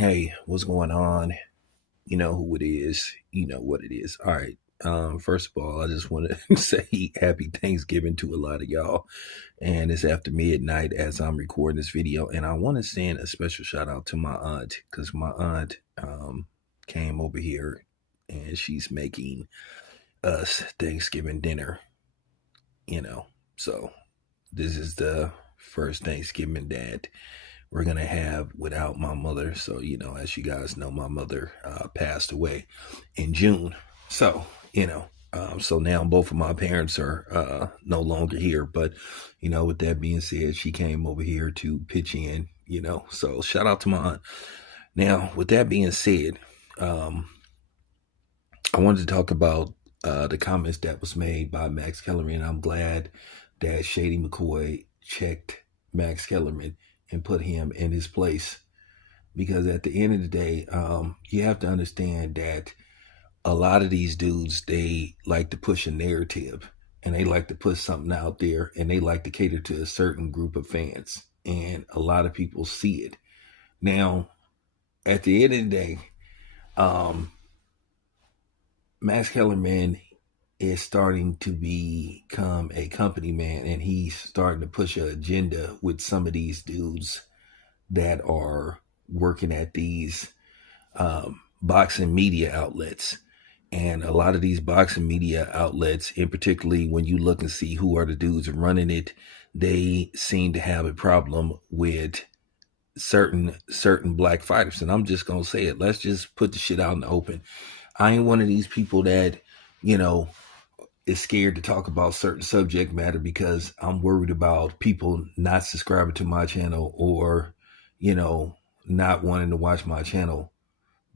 Hey, what's going on? You know who it is. You know what it is. All right. First of all, I just want to say happy Thanksgiving to a lot of y'all. And it's after midnight as I'm recording this video. And I want to send a special shout out to my aunt because my aunt came over here and she's making us Thanksgiving dinner, you know. So this is the first Thanksgiving that we're gonna have without my mother. So, as you guys know, my mother passed away in June. So, so now both of my parents are no longer here. But, with that being said, she came over here to pitch in, So shout out to my aunt. Now, with that being said, um, I wanted to talk about the comments that was made by Max Kellerman. I'm glad that Shady McCoy checked Max Kellerman and put him in his place because at the end of the day, you have to understand that a lot of these dudes, they like to push a narrative and they like to put something out there and they like to cater to a certain group of fans. And a lot of people see it. Now, at the end of the day, um, Max Kellerman is starting to become a company man and he's starting to push an agenda with some of these dudes that are working at these boxing media outlets. And a lot of these boxing media outlets, in particularly when you look and see who are the dudes running it, they seem to have a problem with certain black fighters. And I'm just gonna say it. Let's just put the shit out in the open. I ain't one of these people that, you know, is scared to talk about certain subject matter because I'm worried about people not subscribing to my channel or, not wanting to watch my channel.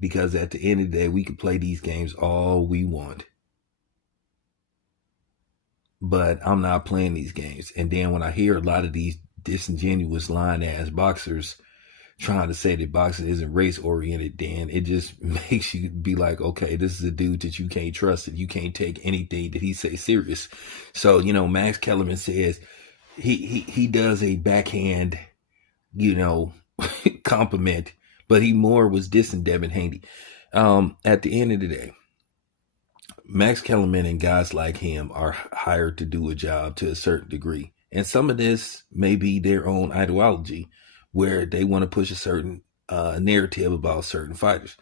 Because at the end of the day, we can play these games all we want. But I'm not playing these games. And then when I hear a lot of these disingenuous lying ass boxers trying to say that boxing isn't race oriented, then it just makes you be like, okay, this is a dude that you can't trust and you can't take anything that he say serious. So, Max Kellerman says he does a backhand, you know, compliment, but he more was dissing Devin Haney. At the end of the day, Max Kellerman and guys like him are hired to do a job to a certain degree. And some of this may be their own ideology where they want to push a certain narrative about certain fighters.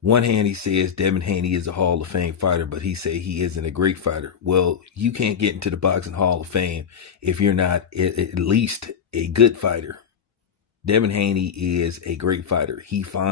One hand, he says Devin Haney is a Hall of Fame fighter, but he say he isn't a great fighter. Well, you can't get into the Boxing Hall of Fame if you're not at least a good fighter. Devin Haney is a great fighter. He